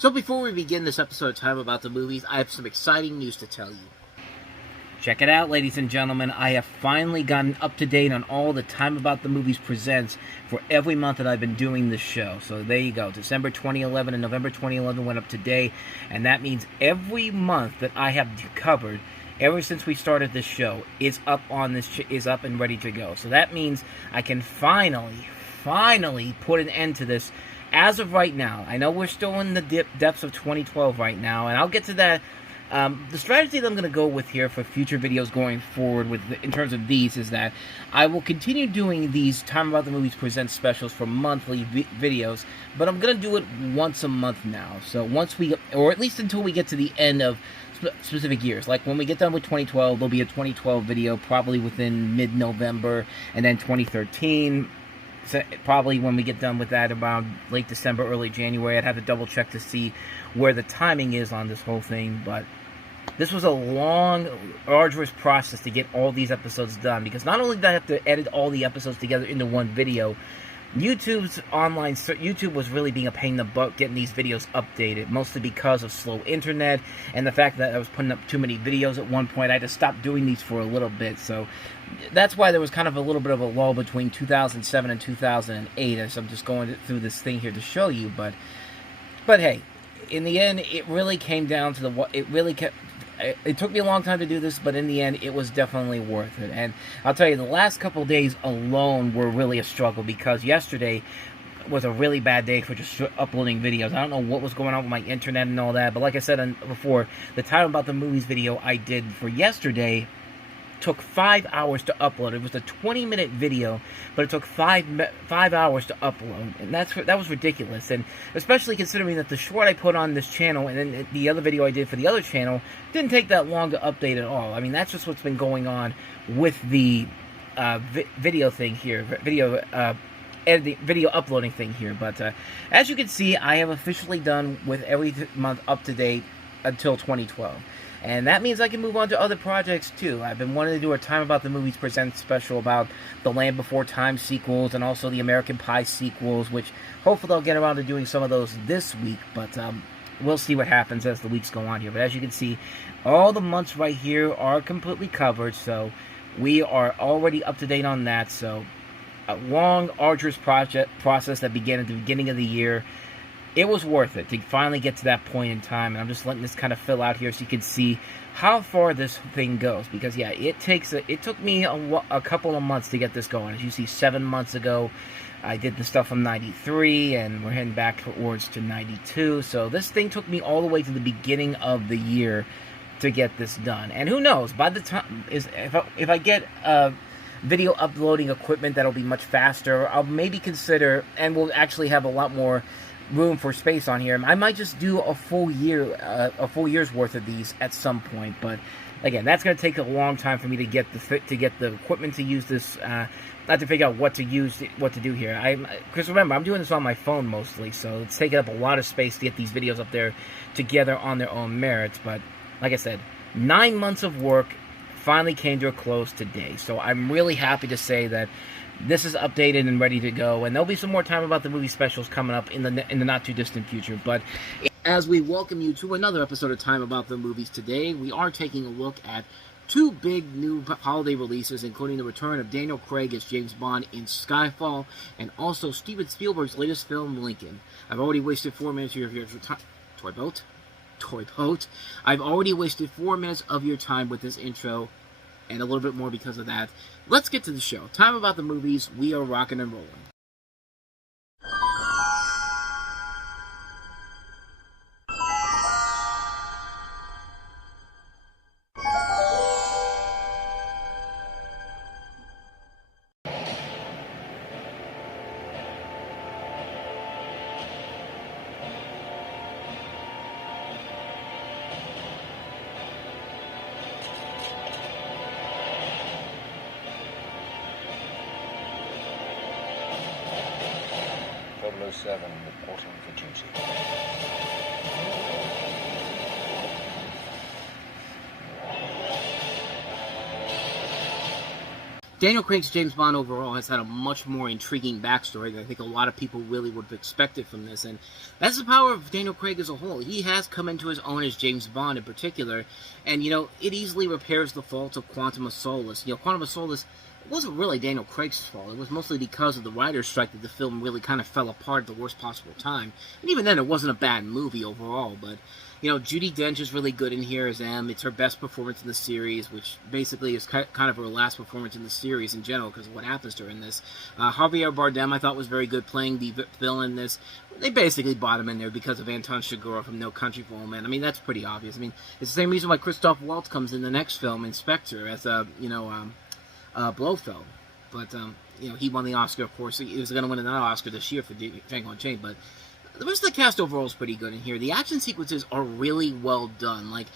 So before we begin this episode of Time About the Movies, I have some exciting news to tell you. Check it out, ladies and gentlemen. I have finally gotten up to date on all the Time About the Movies presents for every month that I've been doing this show. So there you go. December 2011 and November 2011 went up today, and that means every month that I have covered ever since we started this show is up and ready to go. So that means I can finally put an end to this. As of right now, I know we're still in the depths of 2012 right now, and I'll get to that. The strategy that I'm going to go with here for future videos going forward in terms of these is that I will continue doing these Time About the Movies Presents specials for monthly videos, but I'm going to do it once a month now. So or at least until we get to the end of specific years. Like when we get done with 2012, there'll be a 2012 video probably within mid-November, and then 2013... So probably when we get done with that around late December, early January. I'd have to double check to see where the timing is on this whole thing. But this was a long, arduous process to get all these episodes done. Because not only did I have to edit all the episodes together into one video, YouTube was really being a pain in the butt getting these videos updated, mostly because of slow internet and the fact that I was putting up too many videos at one point. I had to stop doing these for a little bit, so that's why there was kind of a little bit of a lull between 2007 and 2008, as I'm just going through this thing here to show you, but hey, in the end, it really came down to it took me a long time to do this, but in the end, it was definitely worth it. And I'll tell you, the last couple of days alone were really a struggle, because yesterday was a really bad day for just uploading videos. I don't know what was going on with my internet and all that, but like I said before, the Time About the Movies video I did for yesterday took 5 hours to upload. It was a 20-minute video, but it took 5 hours to upload, and that was ridiculous. And especially considering that the short I put on this channel and then the other video I did for the other channel didn't take that long to update at all. I mean, that's just what's been going on with the video thing here, video uploading thing here. But as you can see, I have officially done with every month up to date until 2012. And that means I can move on to other projects too. I've been wanting to do a Time About the Movies Presents special about the Land Before Time sequels and also the American Pie sequels, which hopefully I'll get around to doing some of those this week, but we'll see what happens as the weeks go on here. But as you can see, all the months right here are completely covered, so we are already up to date on that. So a long, arduous process that began at the beginning of the year. It was worth it to finally get to that point in time, and I'm just letting this kind of fill out here so you can see how far this thing goes. Because yeah, it took me a couple of months to get this going. As you see, 7 months ago, I did the stuff from '93, and we're heading back towards to '92. So this thing took me all the way to the beginning of the year to get this done. And who knows? By the time if I get video uploading equipment that'll be much faster, I'll maybe consider, and we'll actually have a lot more room for space on here, I might just do a full year's worth of these at some point. But again, that's going to take a long time for me to get the equipment to use this. I have to figure out what to do here. Because remember, I'm doing this on my phone mostly, so it's taking up a lot of space to get these videos up there together on their own merits. But like I said, 9 months of work finally came to a close today. So I'm really happy to say that this is updated and ready to go, and there'll be some more Time About the Movie specials coming up in the not too distant future. But as we welcome you to another episode of Time About the Movies today, we are taking a look at two big new holiday releases, including the return of Daniel Craig as James Bond in Skyfall, and also Steven Spielberg's latest film, Lincoln. I've already wasted 4 minutes of your time. Toy boat. I've already wasted 4 minutes of your time with this intro, and a little bit more because of that. Let's get to the show. Time About the Movies. We are rocking and rolling. Reporting for duty. Daniel Craig's James Bond overall has had a much more intriguing backstory than I think a lot of people really would have expected from this, and that's the power of Daniel Craig as a whole. He has come into his own as James Bond in particular, and, it easily repairs the faults of Quantum of Solace. Quantum of Solace, it wasn't really Daniel Craig's fault. It was mostly because of the writer's strike that the film really kind of fell apart at the worst possible time. And even then, it wasn't a bad movie overall, but Judi Dench is really good in here as M. It's her best performance in the series, which basically is kind of her last performance in the series in general because of what happens to her in this. Javier Bardem, I thought, was very good playing the villain in this. They basically bought him in there because of Anton Chigurh from No Country for Old Men. I mean, that's pretty obvious. I mean, it's the same reason why Christoph Waltz comes in the next film, Inspector, as Blofeld. But, he won the Oscar, of course. He was going to win another Oscar this year for Django Unchained, but the rest of the cast overall is pretty good in here. The action sequences are really well done. Like,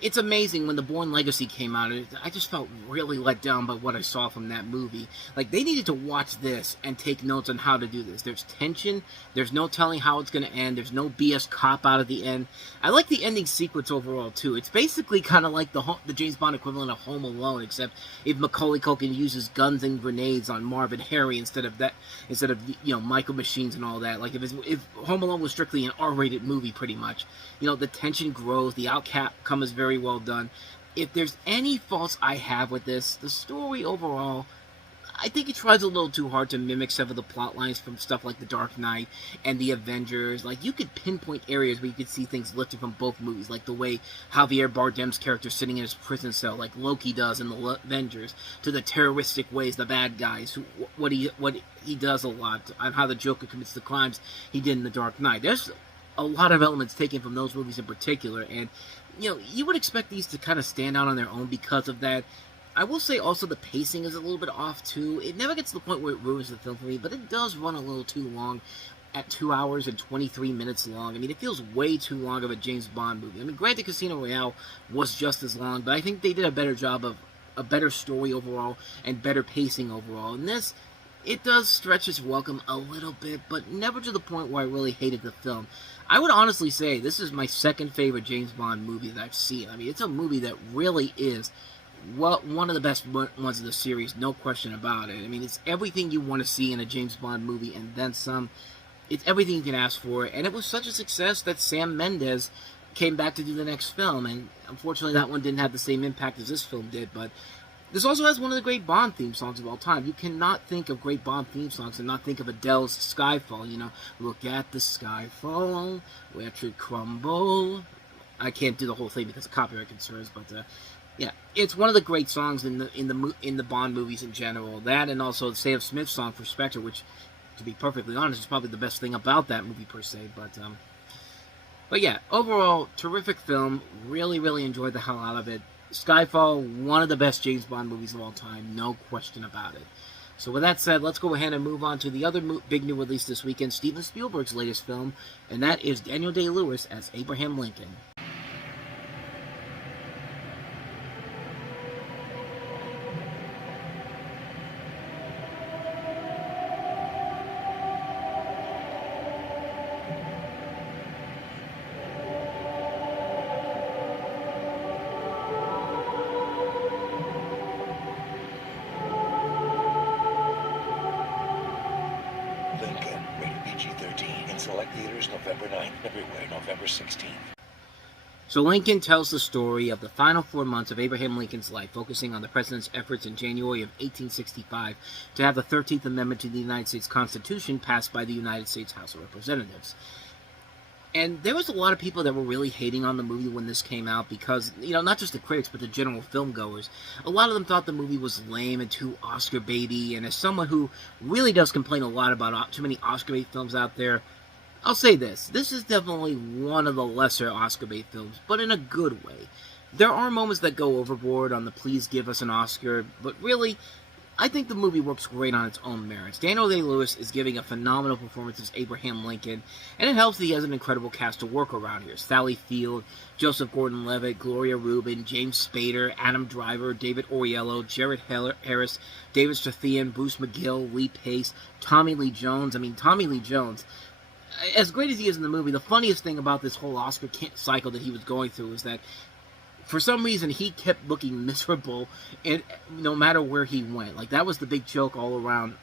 it's amazing when The Bourne Legacy came out. I just felt really let down by what I saw from that movie. Like, they needed to watch this and take notes on how to do this. There's tension. There's no telling how it's going to end. There's no BS cop-out at the end. I like the ending sequence overall, too. It's basically kind of like the James Bond equivalent of Home Alone, except if Macaulay Culkin uses guns and grenades on Marv and Harry instead of micro machines and all that. Like, if Home Alone was strictly an R-rated movie, pretty much, the tension grows, the outcome is very well done. If there's any faults I have with this, the story overall, I think it tries a little too hard to mimic some of the plot lines from stuff like The Dark Knight and The Avengers. Like, you could pinpoint areas where you could see things lifted from both movies, like the way Javier Bardem's character sitting in his prison cell, like Loki does in The Avengers, to the terroristic ways the bad guys, what he does a lot, on how the Joker commits the crimes he did in The Dark Knight. There's a lot of elements taken from those movies in particular, and you would expect these to kind of stand out on their own because of that. I will say also the pacing is a little bit off too. It never gets to the point where it ruins the film for me, but it does run a little too long at 2 hours and 23 minutes long. I mean, it feels way too long of a James Bond movie. I mean, granted, Casino Royale was just as long, but I think they did a better job of a better story overall and better pacing overall. And this, it does stretch its welcome a little bit, but never to the point where I really hated the film. I would honestly say this is my second favorite James Bond movie that I've seen. I mean, it's a movie that really is one of the best ones of the series, no question about it. I mean, it's everything you want to see in a James Bond movie, and then some. It's everything you can ask for, and it was such a success that Sam Mendes came back to do the next film, and unfortunately that one didn't have the same impact as this film did, but this also has one of the great Bond theme songs of all time. You cannot think of great Bond theme songs and not think of Adele's Skyfall, Look at the skyfall, watch it crumble. I can't do the whole thing because of copyright concerns, but yeah, it's one of the great songs in the Bond movies in general. That, and also the Sam Smith song for Spectre, which, to be perfectly honest, is probably the best thing about that movie per se. But yeah, overall, terrific film. Really, really enjoyed the hell out of it. Skyfall, one of the best James Bond movies of all time, no question about it. So with that said, let's go ahead and move on to the other big new release this weekend, Steven Spielberg's latest film, and that is Daniel Day-Lewis as Abraham Lincoln. Lincoln, rated PG-13. In select theaters November 9th, everywhere November 16th. So Lincoln tells the story of the final 4 months of Abraham Lincoln's life, focusing on the president's efforts in January of 1865 to have the 13th Amendment to the United States Constitution passed by the United States House of Representatives. And there was a lot of people that were really hating on the movie when this came out because, not just the critics, but the general filmgoers. A lot of them thought the movie was lame and too Oscar baity, and as someone who really does complain a lot about too many Oscar bait films out there, I'll say this. This is definitely one of the lesser Oscar bait films, but in a good way. There are moments that go overboard on the please give us an Oscar, but really, I think the movie works great on its own merits. Daniel Day-Lewis is giving a phenomenal performance as Abraham Lincoln, and it helps that he has an incredible cast to work around here. Sally Field, Joseph Gordon-Levitt, Gloria Rubin, James Spader, Adam Driver, David Oyelowo, Jared Harris, David Strathairn, Bruce McGill, Lee Pace, Tommy Lee Jones. I mean, Tommy Lee Jones, as great as he is in the movie, the funniest thing about this whole Oscar cycle that he was going through is that for some reason, he kept looking miserable, and no matter where he went. Like, that was the big joke all around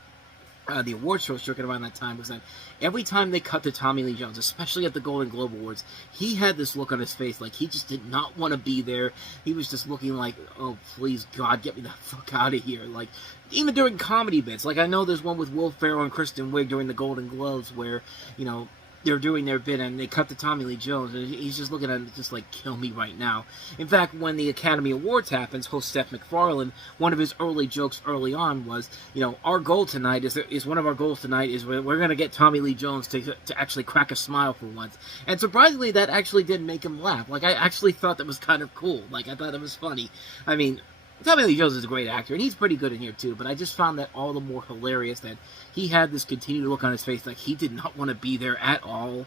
the award show circuit around that time, was that every time they cut to Tommy Lee Jones, especially at the Golden Globe Awards, he had this look on his face like he just did not want to be there. He was just looking like, oh, please, God, get me the fuck out of here. Like, even during comedy bits. Like, I know there's one with Will Ferrell and Kristen Wiig during the Golden Globes where, you know, they're doing their bit, and they cut to Tommy Lee Jones, and he's just looking at him just like, kill me right now. In fact, when the Academy Awards happens, host Seth MacFarlane, one of his early jokes early on was, you know, our goal tonight is one of our goals tonight is we're going to get Tommy Lee Jones to actually crack a smile for once. And surprisingly, that actually did make him laugh. Like, I actually thought that was kind of cool. Like, I thought it was funny. I mean, Tommy Lee Jones is a great actor, and he's pretty good in here, too, but I just found that all the more hilarious that he had this continued look on his face like he did not want to be there at all,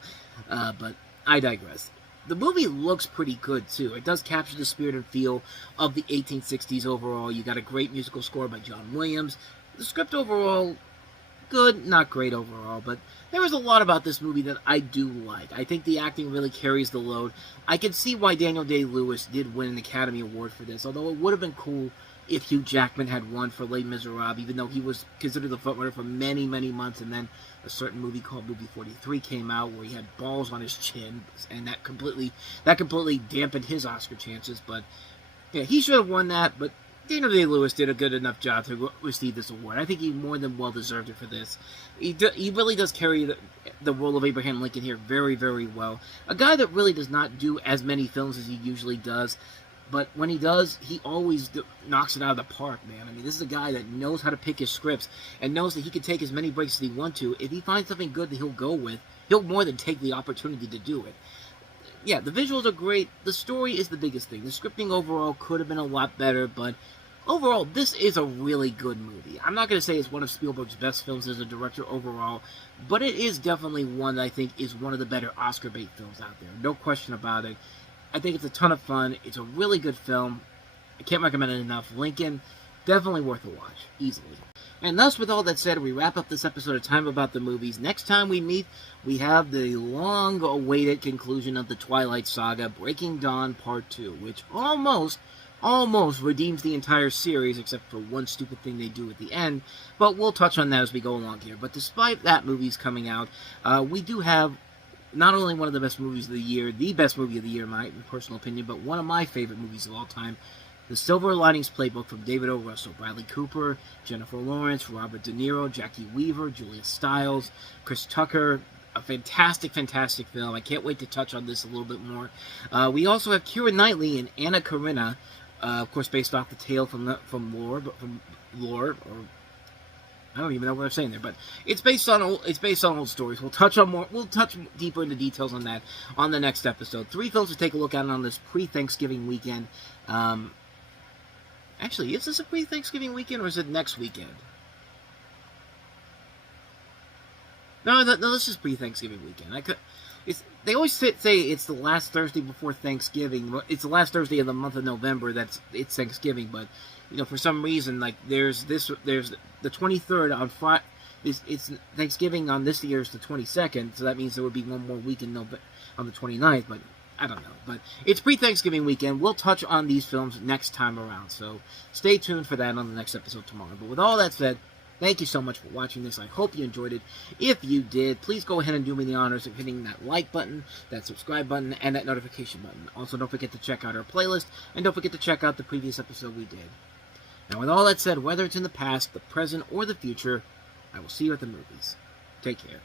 but I digress. The movie looks pretty good, too. It does capture the spirit and feel of the 1860s overall. You got a great musical score by John Williams. The script overall, good, not great overall, but there is a lot about this movie that I do like. I think the acting really carries the load. I can see why Daniel Day-Lewis did win an Academy Award for this, although it would have been cool if Hugh Jackman had won for Les Miserables, even though he was considered the frontrunner for many, many months, and then a certain movie called Movie 43 came out where he had balls on his chin, and that completely dampened his Oscar chances. But yeah, he should have won that, but Daniel Day-Lewis did a good enough job to receive this award. I think he more than well deserved it for this. He really does carry the role of Abraham Lincoln here very, very well. A guy that really does not do as many films as he usually does, but when he does, he always knocks it out of the park, man. I mean, this is a guy that knows how to pick his scripts and knows that he can take as many breaks as he wants to. If he finds something good that he'll go with, he'll more than take the opportunity to do it. Yeah, the visuals are great. The story is the biggest thing. The scripting overall could have been a lot better, but overall, this is a really good movie. I'm not going to say it's one of Spielberg's best films as a director overall, but it is definitely one that I think is one of the better Oscar bait films out there. No question about it. I think it's a ton of fun. It's a really good film. I can't recommend it enough. Lincoln, definitely worth a watch. Easily. And thus, with all that said, we wrap up this episode of Time About the Movies. Next time we meet, we have the long-awaited conclusion of the Twilight Saga, Breaking Dawn Part 2, which almost redeems the entire series, except for one stupid thing they do at the end, but we'll touch on that as we go along here. But despite that movie's coming out, we do have not only one of the best movies of the year, the best movie of the year in my personal opinion, but one of my favorite movies of all time, The Silver Linings Playbook from David O. Russell. Bradley Cooper, Jennifer Lawrence, Robert De Niro, Jackie Weaver, Julia Stiles, Chris Tucker. A fantastic, fantastic film. I can't wait to touch on this a little bit more. We also have Keira Knightley and Anna Karenina, of course, based off the tale from Lore, or I don't even know what I'm saying there, but it's based on old stories. We'll touch deeper into details on that on the next episode. 3 films to take a look at on this pre-Thanksgiving weekend. Actually, is this a pre-Thanksgiving weekend or is it next weekend? No, this is pre-Thanksgiving weekend. They always say it's the last Thursday before Thanksgiving. It's the last Thursday of the month of November. It's Thanksgiving, but for some reason, like there's the 23rd on Friday. It's Thanksgiving on this year is the 22nd, so that means there would be one more weekend on the 29th. But I don't know. But it's pre-Thanksgiving weekend. We'll touch on these films next time around. So stay tuned for that on the next episode tomorrow. But with all that said, thank you so much for watching this. I hope you enjoyed it. If you did, please go ahead and do me the honors of hitting that like button, that subscribe button, and that notification button. Also, don't forget to check out our playlist, and don't forget to check out the previous episode we did. Now, with all that said, whether it's in the past, the present, or the future, I will see you at the movies. Take care.